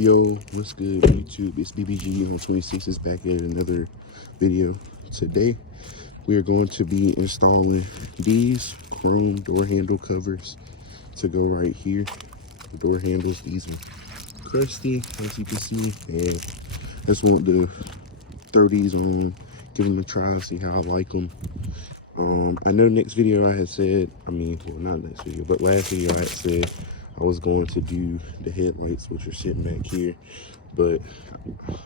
Yo, what's good YouTube? It's BBG on 26 is back at another video. Today we are going to be installing these chrome door handle covers to go right here. The door handles, these are crusty as you can see, and I just want to throw these on, give them a try, see how I like them. I know next video I had said, well not next video, but last video I had said I was going to do the headlights, which are sitting back here, but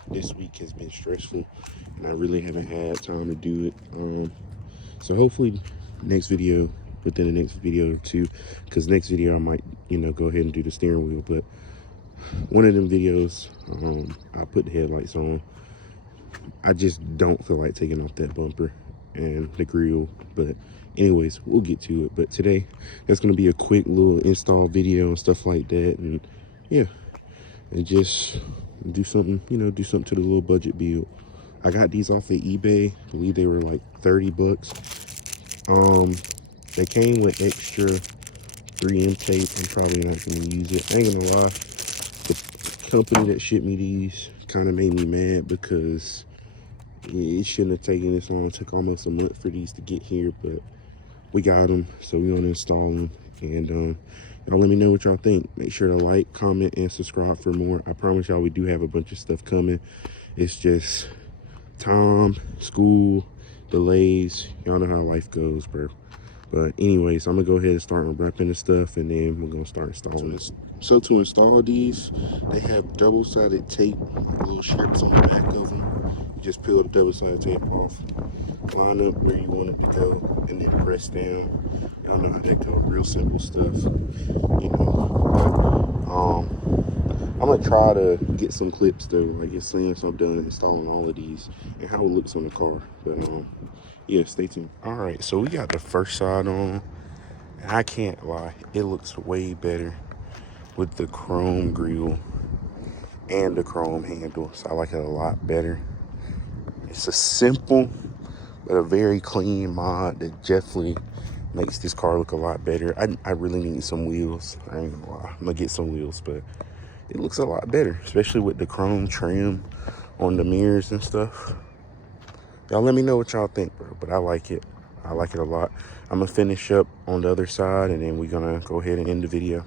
this week has been stressful and I really haven't had time to do it. So hopefully next video, within the next video or two, because next video I might, go ahead and do the steering wheel, but one of them videos, I'll put the headlights on. I just don't feel like taking off that bumper and the grill, but anyways, we'll get to it. But today that's going to be a quick little install video and stuff like that, and yeah, and just do something, do something to the little budget build. I got these off of eBay. I believe they were like 30 bucks. They came with extra 3M tape. I'm probably not going to use it. I ain't gonna lie, the company that shipped me these kind of made me mad because it shouldn't have taken this long. It took almost a month for these to get here, but we got them, so we're gonna install them. And y'all let me know what y'all think. Make sure to like, comment, and subscribe for more. I promise y'all we do have a bunch of stuff coming. It's just time, school, delays. Y'all know how life goes, bro. But anyways, I'm gonna go ahead and start unwrapping the stuff, and then we're gonna start installing this. So to install these, they have double-sided tape, like little strips on the back of them. You just peel the double-sided tape off, line up where you want it to go, and then press down. Y'all know how that goes, real simple stuff, I'm gonna try to get some clips though, like as soon as I'm done installing all of these and how it looks on the car. But yeah, stay tuned. All right, so we got the first side on, and I can't lie, it looks way better with the chrome grille and the chrome handle. So I like it a lot better. It's a simple but a very clean mod that definitely makes this car look a lot better. I really need some wheels. I ain't gonna lie, I'm gonna get some wheels, but it looks a lot better, especially with the chrome trim on the mirrors and stuff. Y'all let me know what y'all think, bro, but I like it. I like it a lot. I'm gonna finish up on the other side, and then we're gonna go ahead and end the video.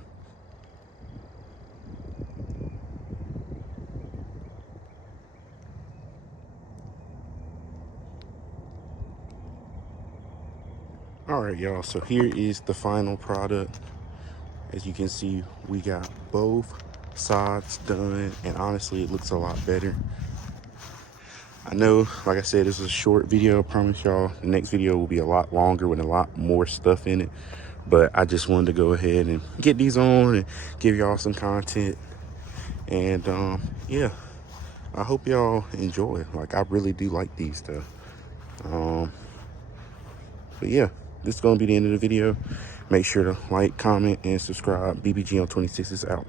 All right, y'all, so here is the final product. As you can see, we got both sides done, and honestly, it looks a lot better. I know, like I said, this is a short video. I promise y'all the next video will be a lot longer with a lot more stuff in it, but I just wanted to go ahead and get these on and give y'all some content. And yeah, I hope y'all enjoy. Like, I really do like these though. But yeah, this is gonna be the end of the video. Make sure to like, comment, and subscribe. BBG on 26 is out.